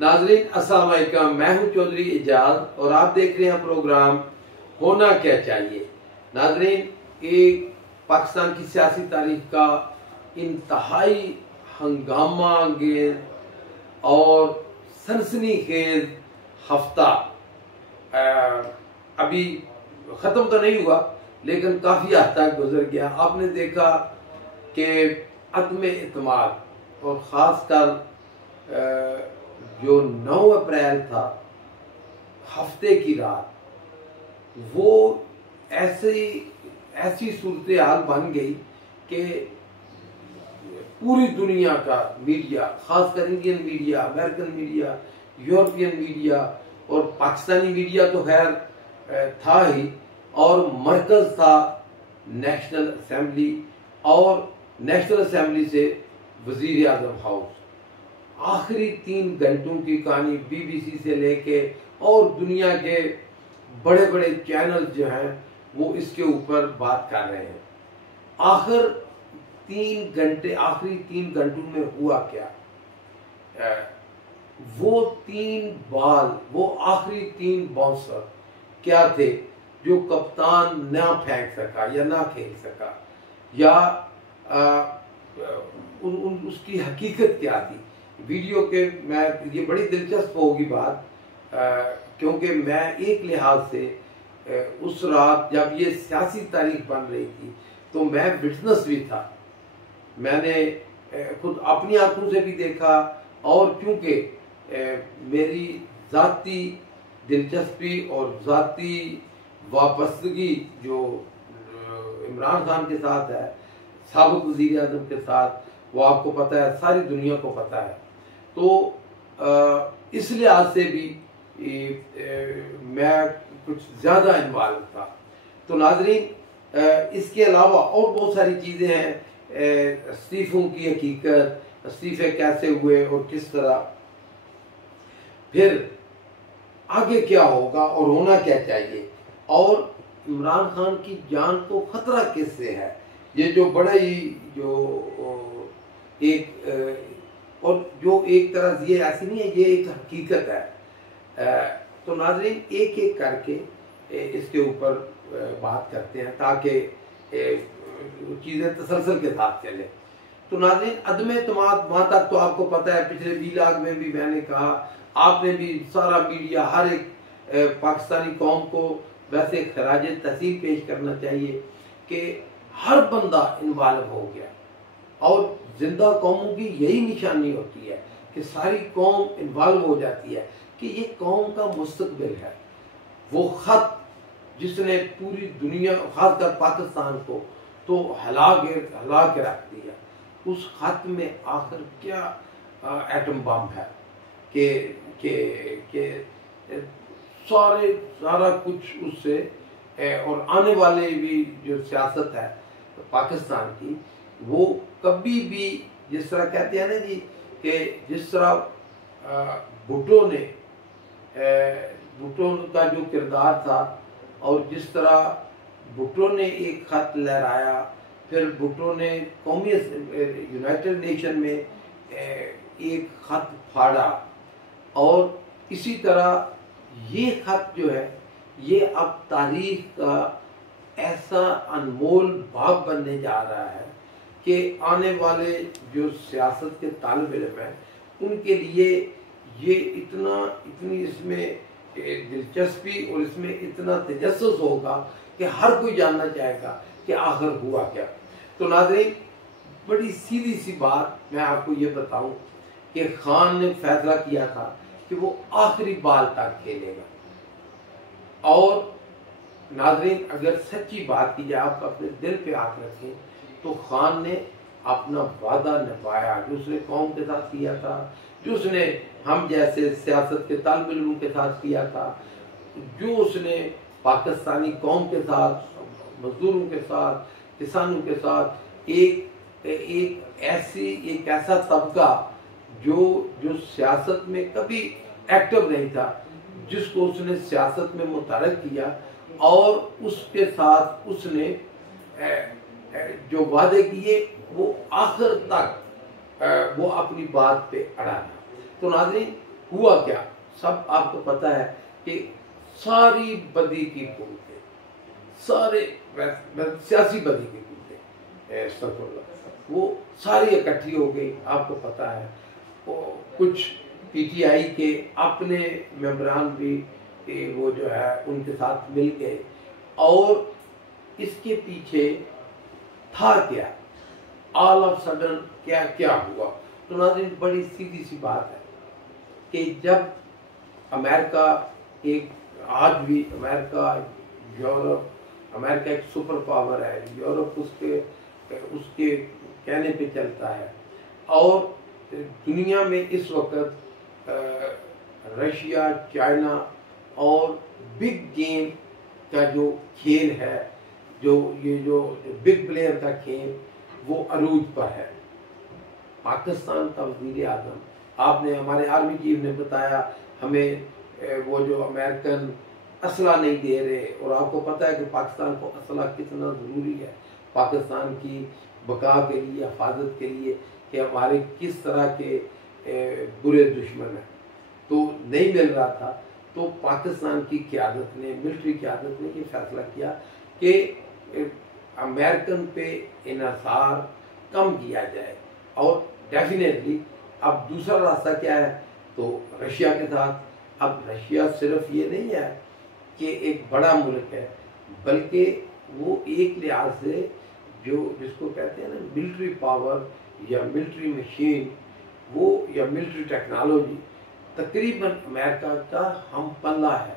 ناظرین السلام علیکم، میں ہوں چودھری اعجاز اور آپ دیکھ رہے ہیں پروگرام ہونا کیا چاہیے۔ ناظرین، ایک پاکستان کی سیاسی تاریخ کا انتہائی ہنگامہ انگیز اور سنسنی خیز ہفتہ ابھی ختم تو نہیں ہوا لیکن کافی حد تک گزر گیا۔ آپ نے دیکھا کہ عدم اعتماد اور خاص کر جو 9 اپریل تھا، ہفتے کی رات، وہ ایسی صورتحال بن گئی کہ پوری دنیا کا میڈیا، خاص کر Indian media, American media, European media اور پاکستانی میڈیا تو خیر تھا ہی، اور مرکز تھا نیشنل اسمبلی اور نیشنل اسمبلی سے وزیر اعظم ہاؤس۔ آخری 3 گھنٹوں کی کہانی بی بی سی سے لے کے اور دنیا کے بڑے بڑے چینل جو ہیں وہ اس کے اوپر بات کر رہے ہیں۔ آخری 3 گھنٹوں میں ہوا کیا؟ وہ 3 بال، وہ آخری 3 باؤنسر کیا تھے جو کپتان نہ پھینک سکا یا نہ کھیل سکا، یا اس کی حقیقت کیا تھی؟ ویڈیو کے یہ بڑی دلچسپ ہوگی بات، کیونکہ میں ایک لحاظ سے اس رات جب یہ سیاسی تاریخ بن رہی تھی تو میں وٹنس بھی تھا۔ میں نے خود اپنی آنکھوں سے بھی دیکھا، اور کیونکہ میری ذاتی دلچسپی اور ذاتی وابستگی جو عمران خان کے ساتھ ہے، سابق وزیر اعظم کے ساتھ، وہ آپ کو پتہ ہے، ساری دنیا کو پتہ ہے، تو اس لحاظ سے بھی میں کچھ زیادہ انوالو تھا۔ تو ناظرین، اس کے علاوہ اور بہت ساری چیزیں ہیں، استعفوں کی حقیقت، استعفے کیسے ہوئے اور کس طرح، پھر آگے کیا ہوگا اور ہونا کیا چاہیے، اور عمران خان کی جان کو خطرہ کس سے ہے، یہ جو بڑا ہی ایک طرح سے یہ ایسی نہیں ہے، یہ ایک حقیقت ہے۔ تو ناظرین، ایک ایک کر کے اس کے اوپر بات کرتے ہیں تاکہ چیزیں تسلسل کے ساتھ چلیں۔ تو ناظرین، عدم اعتماد وہاں تک تو آپ کو پتہ ہے، پچھلے ویلاگ میں بھی میں نے کہا، آپ نے بھی، سارا میڈیا، ہر ایک پاکستانی قوم کو ویسے خراج تحسین پیش کرنا چاہیے کہ ہر بندہ انوالو ہو گیا، اور زندہ قوموں کی یہی نشانی ہوتی ہے کہ ساری قوم انوالو ہو جاتی ہے، کہ یہ قوم کا مستقبل ہے۔ وہ خط جس نے پوری دنیا، خاص کر پاکستان کو تو ہلا کے رکھ دیا، اس خط میں آخر کیا ایٹم بم ہے کہ سارا کچھ اس سے، اور آنے والے بھی جو سیاست ہے پاکستان کی، وہ کبھی بھی، جس طرح کہتے ہیں نا جی، کہ جس طرح بھٹو کا جو کردار تھا، اور جس طرح بھٹو نے ایک خط لہرایا، پھر بھٹو نے قومی یونائٹڈ نیشن میں ایک خط پھاڑا، اور اسی طرح یہ خط جو ہے یہ اب تاریخ کا ایسا انمول باب بننے جا رہا ہے کہ آنے والے جو سیاست کے طالب علم ہیں ان کے لیے یہ اتنی اس میں دلچسپی اور اس میں اتنا تجسس ہوگا کہ ہر کوئی جاننا چاہے گا کہ آخر ہوا کیا۔ تو ناظرین، بڑی سیدھی سی بات میں آپ کو یہ بتاؤں کہ خان نے فیصلہ کیا تھا کہ وہ آخری بال تک کھیلے گا، اور ناظرین اگر سچی بات کی جائے، آپ اپنے دل پہ ہاتھ رکھیں، تو خان نے اپنا وعدہ نبھایا جو اس نے قوم کے ساتھ کیا تھا، جو اس نے ہم جیسے سیاست کے طالب علموں کے ساتھ کیا تھا، جو اس نے پاکستانی قوم کے ساتھ، مزدوروں کے ساتھ، کسانوں کے ساتھ، ایک ایسا طبقہ جو سیاست میں کبھی ایکٹیو نہیں تھا، جس کو اس نے سیاست میں متحرک کیا، اور اس کے ساتھ اس نے جو وعدے کیے وہ آخر تک وہ اپنی بات پہ اڑا رہا۔ تو ناظرین، ہوا کیا سب آپ کو پتا ہے کہ ساری بدی کی قوتیں، سارے سیاسی بدی کی قوتیں استغفر اللہ، وہ ساری اکٹھی ہو گئی. آپ کو پتا ہے کچھ پی ٹی آئی کے اپنے ممبران بھی وہ جو ہے ان کے ساتھ مل گئے. اور اس کے پیچھے تھا کیا، آل آف سڈن کیا ہوا؟ تو ناظرین بڑی سیدھی سی بات ہے کہ جب امریکہ آج بھی امریکہ ایک سپر پاور ہے، یورپ اس کے کہنے پہ چلتا ہے، اور دنیا میں اس وقت رشیا، چائنا اور بگ گیم کا جو کھیل ہے، جو بگ پلیئر کا کھیل وہ عروج پر ہے. پاکستان کا وزیر اعظم، آپ نے ہمارے آرمی چیف نے بتایا ہمیں وہ جو امریکن اسلحہ نہیں دے رہے، اور آپ کو پتا ہے کہ پاکستان کو اسلحہ کتنا ضروری ہے پاکستان کی بقا کے لیے، حفاظت کے لیے، کہ ہمارے کس طرح کے برے دشمن ہیں. تو نہیں مل رہا تھا، تو پاکستان کی قیادت نے، ملٹری قیادت نے یہ فیصلہ کیا کہ امریکن پہ انحصار کم کیا جائے. اور ڈیفینیٹلی اب دوسرا راستہ کیا ہے؟ تو رشیا کے ساتھ. اب رشیا صرف یہ نہیں ہے کہ ایک بڑا ملک ہے، بلکہ وہ ایک لحاظ سے جس کو کہتے ہیں نا ملٹری پاور یا ملٹری مشین، وہ یا ملٹری ٹیکنالوجی تقریباً امریکہ کا ہم پلہ ہے.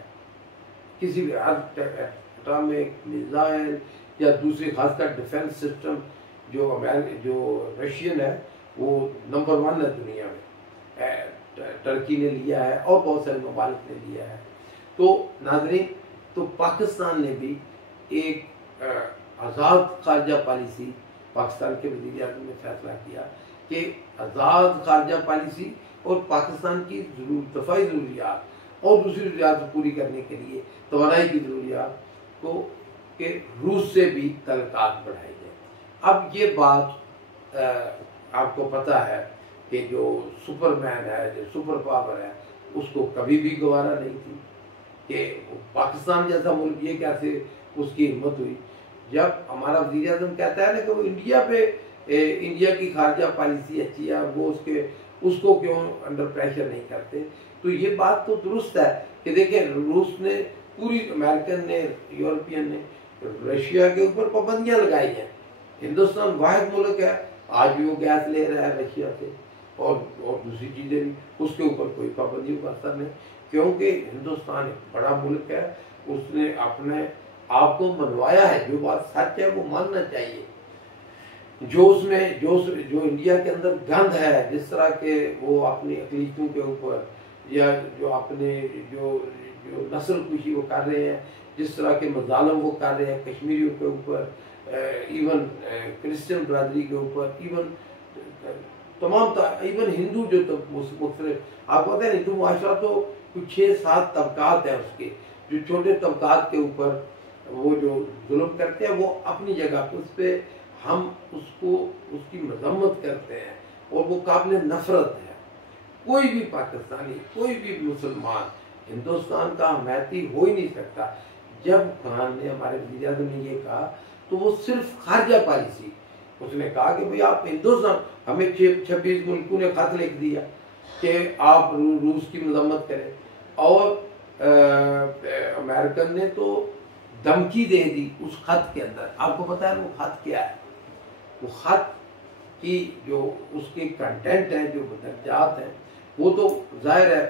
کسی بھی اٹامک میزائل یا دوسری، خاص کر ڈیفنس سسٹم جو رشین ہے وہ نمبر 1 ہے دنیا میں. ٹرکی نے لیا ہے اور بہت سارے ممالک نے لیا ہے. تو ناظرین، تو پاکستان نے بھی ایک آزاد خارجہ پالیسی، پاکستان کے وزیر اعظم نے فیصلہ کیا کہ آزاد خارجہ پالیسی اور پاکستان کی دفاعی ضروریات اور دوسری ضروریات پوری کرنے کے لیے توانائی کی ضروریات کو کہ روس سے بھی تعلقات بڑھائے جائیں. اب یہ بات آپ کو پتا ہے کہ جو سپر مین ہے، جو سپر پاور ہے، اس کو کبھی بھی گوارا نہیں تھی کہ پاکستان جیسا ملک یہ کیسے اس کی ہمت ہوئی. جب ہمارا وزیر اعظم کہتا ہے نا کہ وہ انڈیا کی خارجہ پالیسی اچھی ہے، وہ اس کو کیوں انڈر پریشر نہیں کرتے، تو یہ بات تو درست ہے کہ دیکھیں روس نے، پوری امریکن نے، یورپین نے رشیا کے اوپر پابندیاں لگائی ہیں. ہندوستان واحد ملک ہے آج بھی وہ گیس لے رہا ہے رشیا سے، اور دوسری چیزیں بھی، اس کے اوپر کوئی پابندیوں کا اثر نہیں، کیونکہ ہندوستان ایک بڑا ملک ہے. اس نے اپنے آپ کو منوایا ہے، جو بات سچ ہے وہ ماننا چاہیے. جو انڈیا کے اندر گند ہے، جس طرح کے وہ اپنی اقلیتوں کے اوپر یا جو اپنے جو نسل کشی وہ کر رہے ہیں، جس طرح کے مظالم وہ کر رہے ہیں کشمیریوں کے اوپر، ایون کرسچن برادری کے اوپر، ایون ہندو جو مختلف، آپ کو پتہ ہے ہندو معاشرہ تو کچھ 6-7 طبقات ہیں اس کے، جو چھوٹے طبقات کے اوپر وہ جو ظلم کرتے ہیں، وہ اپنی جگہ پہ، اس پہ ہم اس کی مذمت کرتے ہیں اور وہ قابل نفرت ہے. کوئی بھی پاکستانی، کوئی بھی مسلمان ہندوستان کا حمایتی ہو ہی نہیں سکتا. جب خان نے، ہمارے وزیر اعظم نے یہ کہا تو وہ صرف خارجہ پالیسی، اس نے کہا کہ بھئی آپ ہندوستان، ہمیں 26 ملکوں نے خط لکھ دیا کہ آپ روس کی مذمت کریں، اور امریکن نے تو دھمکی دے دی اس خط کے اندر. آپ کو پتا ہے وہ خط کیا ہے؟ وہ خط کی جو اس کے کنٹینٹ ہیں، جو درجات ہیں، وہ تو ظاہر ہے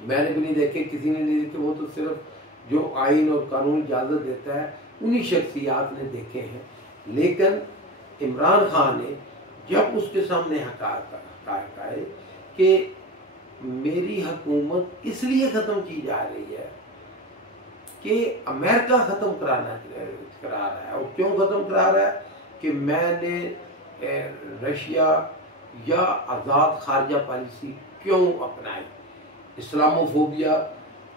میں نے بھی نہیں دیکھے، کسی نے نہیں دیکھے، وہ تو صرف جو آئین اور قانون اجازت دیتا ہے انہی شخصیات نے دیکھے ہیں. لیکن عمران خان نے جب اس کے سامنے حقائق آئے کہ میری حکومت اس لیے ختم کی جا رہی ہے کہ امریکہ ختم کرا رہا ہے، اور کیوں ختم کرا رہا ہے کہ میں نے رشیا یا آزاد خارجہ پالیسی کیوں اپنائی، اسلامو فوبیا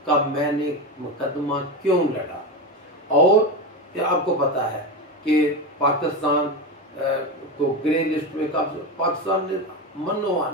کا میں نے مقدمہ کیوں لڑا. اور آپ کو پتا ہے کہ پاکستان کو گرے لسٹ میں پاکستان نے منوان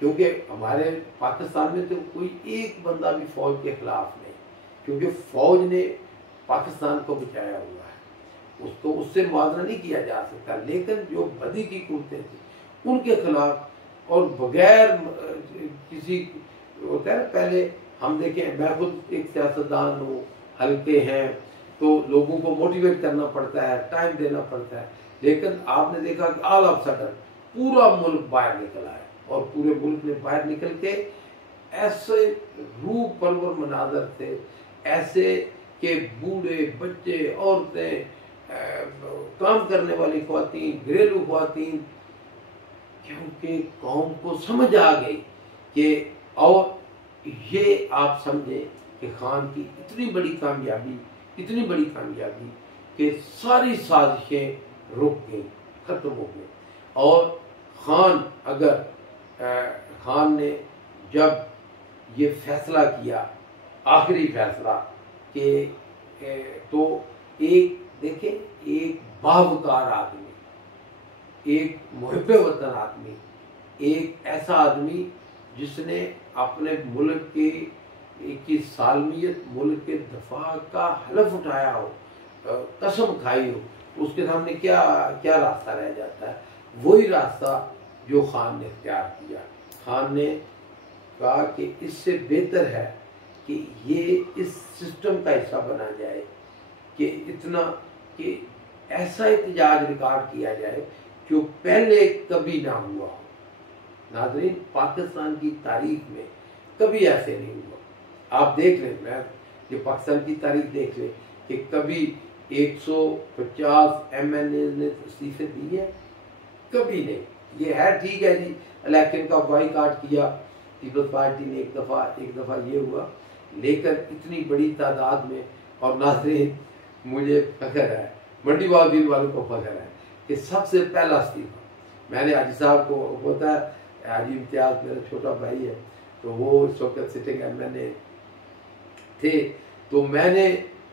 کیونکہ ہمارے پاکستان میں تو کوئی ایک بندہ بھی فوج کے خلاف نہیں، کیونکہ فوج نے پاکستان کو بچایا ہوا ہے، اس سے موازنہ نہیں کیا جا سکتا، لیکن جو بدی کی قوتیں تھیں ان کے خلاف اور بغیر کسی ہوتا ہے نا، پہلے ہم دیکھیں، میں خود ایک سیاستدان ہوں، ہلکے ہیں، تو لوگوں کو موٹیویٹ کرنا پڑتا ہے، ٹائم دینا پڑتا ہے، لیکن آپ نے دیکھا کہ آل آف سڈن پورا ملک باہر نکلا ہے، اور پورے ملک نے باہر نکل کے ایسے روح پرور مناظر تھے، ایسے کہ بوڑھے، بچے، عورتیں، کام کرنے والی خواتین، گھریلو خواتین، کیونکہ قوم کو سمجھ آ گئی کہ، اور یہ آپ سمجھیں کہ خان کی اتنی بڑی کامیابی کہ ساری سازشیں رک گئیں، ختم ہو گئیں، اور خان نے جب یہ فیصلہ کیا، آخری فیصلہ، کہ تو دیکھیں ایک باوقار آدمی، ایک محب وطن آدمی، ایک ایسا آدمی جس نے اپنے ملک کی سالمیت، ملک کے دفاع کا حلف اٹھایا ہو، قسم کھائی ہو، اس کے سامنے کیا راستہ رہ جاتا ہے؟ وہی راستہ جو خان نے اختیار کیا۔ خان نے کہا کہ اس سے بہتر ہے کہ یہ اس سسٹم کا حصہ بنا جائے، کہ ایسا احتجاج ریکارڈ کیا جائے جو پہلے کبھی نہ ہوا ہو۔ ناظرین، پاکستان کی تاریخ میں کبھی ایسے نہیں ہوا۔ آپ دیکھ لیں، یہ پاکستان کی تاریخ دیکھ لیں کہ کبھی 150 MNA نے استعفے دیے، کبھی نہیں۔ یہ ہے ٹھیک ہے جی، الیکشن کا بائیکاٹ کیا پیپلز پارٹی نے ایک دفعہ یہ ہوا، لیکن اتنی بڑی تعداد میں، اور ناظرین مجھے فخر ہے، منڈی بہاؤالدین والوں کو فخر ہے کہ سب سے پہلا استعفیٰ میں نے حاجی صاحب کو، ہوتا ہے حاجی امتیاز میرا چھوٹا بھائی ہے، تو وہ اس وقت سٹنگ MNA تھے، تو میں نے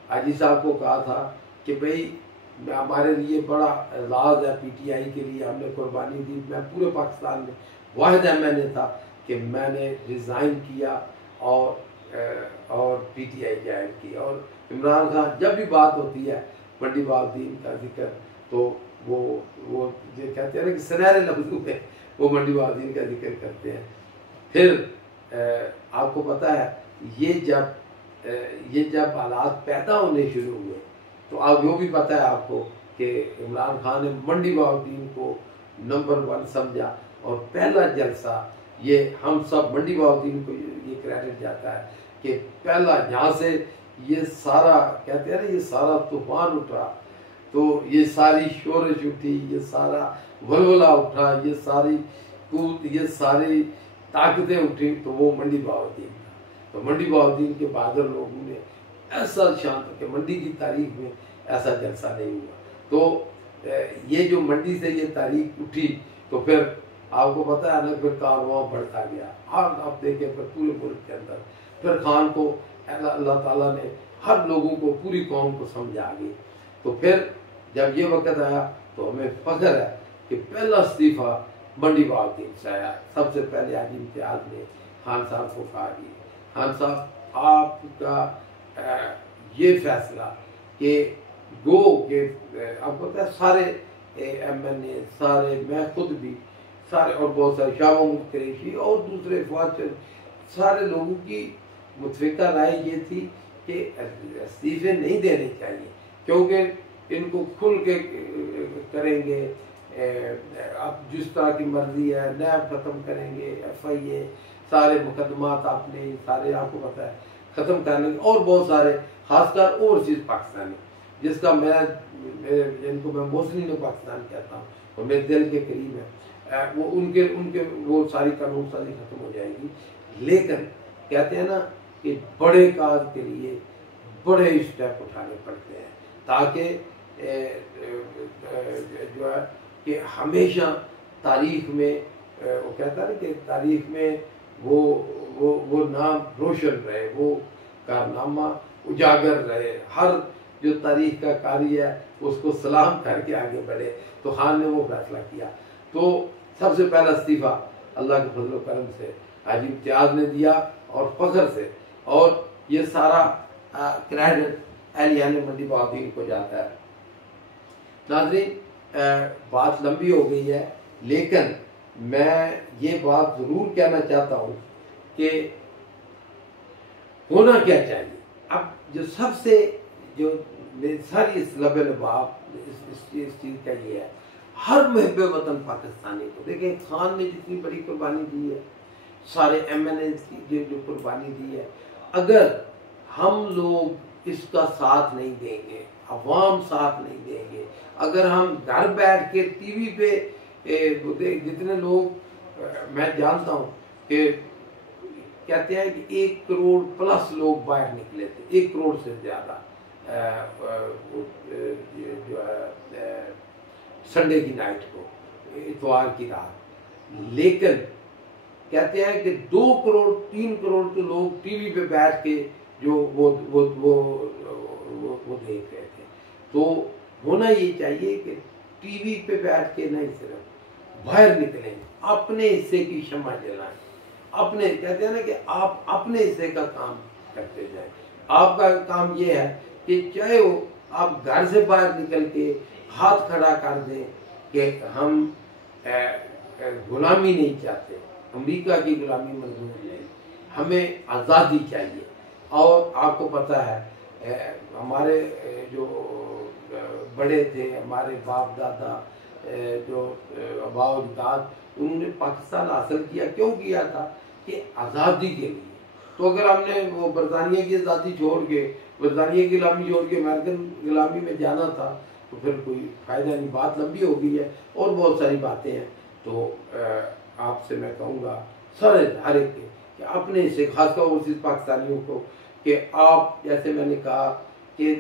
حاجی صاحب کو کہا تھا کہ بھئی ہمارے لیے بڑا اعزاز ہے PTI کے لیے، ہم نے قربانی دی، میں پورے پاکستان میں واحد MNA تھا کہ میں نے ریزائن کیا اور PTI جوائن کی۔ اور عمران خان جب بھی بات ہوتی ہے منڈی بہاؤالدین کا ذکر، تو وہ یہ کہتے ہیں نا کہ سنہرے لفظوں میں وہ منڈی بہاؤالدین کا ذکر کرتے ہیں۔ پھر آپ کو پتہ ہے یہ جب حالات پیدا ہونے شروع ہوئے، تو اب وہ بھی پتہ ہے آپ کو کہ عمران خان نے منڈی بہاؤالدین کو نمبر 1 سمجھا، اور پہلا جلسہ، یہ ہم سب منڈی بہاؤالدین کو یہ کریڈٹ جاتا ہے کہ پہلا جہاں سے یہ سارا کہتے ہیں نا، یہ سارا طوفان اٹھا، تو یہ ساری شورش اٹھی، یہ سارا ولولہ اٹھا، یہ ساری قوت، یہ ساری طاقتیں اٹھی، تو وہ منڈی بہاؤالدین تھا۔ تو منڈی بہاؤالدین کے بہادر لوگوں نے ایسا شان کہ منڈی کی تاریخ میں ایسا جلسہ نہیں ہوا۔ تو یہ جو منڈی سے یہ تاریخ اٹھی، تو پھر آپ کو پتہ ہے نا، پھر کارواں بڑھتا گیا، اور آپ دیکھیں پھر پورے ملک کے اندر پھر خان کو اللہ تعالیٰ نے ہر لوگوں کو، پوری قوم کو سمجھا گئی۔ تو پھر جب یہ وقت آیا تو ہمیں فخر ہے کہ پہلا استعفیٰ منڈی بہاؤالدین سے آیا۔ سب سے پہلے حاجی امتیاز نے خان صاحب کو کہا کہ خان صاحب، آپ کا یہ فیصلہ کہ آپ کو پتہ ہے سارے MNA، سارے، میں خود بھی، سارے، اور بہت سارے، شاہ محمود قریشی اور دوسرے فوج، سارے لوگوں کی متفقہ رائے یہ تھی کہ استعفے نہیں دینے چاہیے، کیونکہ ان کو کھل کے کریں گے، اب جس طرح کی مرضی ہے، نیب ختم کریں گے، FIA، سارے مقدمات اپنے سارے آپ کو پتہ ہے ختم کر لیں گے، اور بہت سارے، خاص کر اوورسیز پاکستانی، جس کا جن کو میں موسلین پاکستان کہتا ہوں اور میرے دل کے قریب ہے، وہ ان کے وہ ساری قانون سازی ختم ہو جائے گی۔ لیکن کہتے ہیں نا کہ بڑے کاج کے لیے بڑے اسٹیپ اٹھانے پڑتے ہیں، تاکہ جو ہے کہ ہمیشہ تاریخ میں، وہ کہتا ہے کہ تاریخ میں وہ نام روشن رہے، وہ کارنامہ اجاگر رہے، ہر جو تاریخ کا قاری ہے اس کو سلام کر کے آگے بڑھے۔ تو خان نے وہ فیصلہ کیا۔ تو سب سے پہلا استعفیٰ اللہ کے فضل و کرم سے حاجی امتیاز نے دیا اور فخر سے، اور یہ سارا کریڈٹ اہلیان منڈی بہادین کو جاتا ہے۔ ناظرین، بات لمبی ہو گئی ہے، لیکن میں یہ بات ضرور کہنا چاہتا ہوں کہ ہونا کیا چاہیے۔ اب جو سب سے جو میری ساری اس لب لباب اس چیز کا یہ ہے، ہر محب وطن پاکستانی کو دیکھیں، خان نے جتنی بڑی قربانی دی ہے، سارے ایم این ایز کی جو قربانی دی ہے، اگر ہم لوگ اس کا ساتھ نہیں دیں گے، عوام ساتھ نہیں دیں گے، اگر ہم گھر بیٹھ کے ٹی وی پہ جتنے لوگ میں جانتا ہوں کہ کہتے ہیں کہ 1 کروڑ پلس لوگ باہر نکلے تھے، 1 کروڑ سے زیادہ جو ہے سنڈے کی نائٹ کو، اتوار کی رات، لیکن کہتے ہیں کہ 2 کروڑ 3 کروڑ کے لوگ ٹی وی پہ بیٹھ کے جو وہ دیکھ رہے تھے۔ تو ہونا یہ چاہیے کہ ٹی وی پہ بیٹھ کے نہیں، صرف باہر نکلیں، اپنے حصے کی شمع جلائیں، اپنے کہتے ہیں نا کہ آپ اپنے حصے کا کام کرتے جائیں۔ آپ کا کام یہ ہے کہ چاہے وہ آپ گھر سے باہر نکل کے ہاتھ کھڑا کر دیں کہ ہم غلامی نہیں چاہتے، امریکہ کی غلامی منظور نہیں، ہمیں آزادی چاہیے۔ اور آپ کو پتہ ہے ہمارے جو بڑے تھے، ہمارے باپ دادا، جو آباء و اجداد، انہوں نے پاکستان حاصل کیا، کیوں کیا تھا؟ کہ آزادی کے لیے۔ تو اگر ہم نے وہ برطانیہ کی آزادی چھوڑ کے، برطانیہ کی غلامی چھوڑ کے امریکن غلامی میں جانا تھا تو پھر کوئی فائدہ نہیں۔ بات لمبی ہو گئی ہے اور بہت ساری باتیں ہیں، تو آپ سے میں کہوں گا سارے ہر ایک کے کہ اپنے سے خاص طور اوورسیز پاکستانیوں کو کہ آپ، جیسے میں نے کہا کہ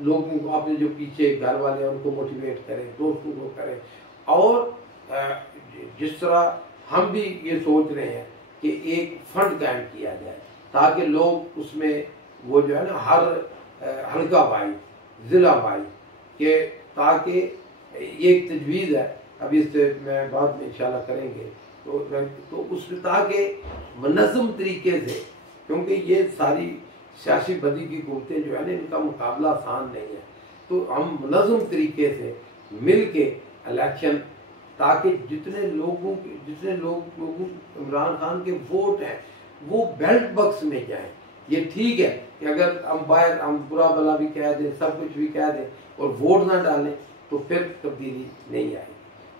لوگوں کو اپنے جو پیچھے گھر والے ہیں ان کو موٹیویٹ کریں، دوستوں کو کریں، اور جس طرح ہم بھی یہ سوچ رہے ہیں کہ ایک فنڈ قائم کیا جائے تاکہ لوگ اس میں وہ جو ہے نا ہر حلقہ بھائی، ضلع بھائی، کہ تاکہ یہ ایک تجویز ہے، ابھی اس سے میں بعد میں انشاءاللہ کریں گے، تو اس تاکہ منظم طریقے سے، کیونکہ یہ ساری سیاسی بدی کی قوتیں جو ہے نا ان کا مقابلہ آسان نہیں ہے، تو ہم منظم طریقے سے مل کے الیکشن، تاکہ جتنے لوگ عمران خان کے ووٹ ہیں وہ بیلٹ باکس میں جائیں۔ یہ ٹھیک ہے کہ اگر ہم باہر ہم برا بلا بھی کہہ دیں، سب کچھ بھی کہہ دیں اور ووٹ نہ ڈالیں تو پھر تبدیلی نہیں آئے گی۔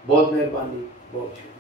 بہت مہربانی، بہت شکریہ۔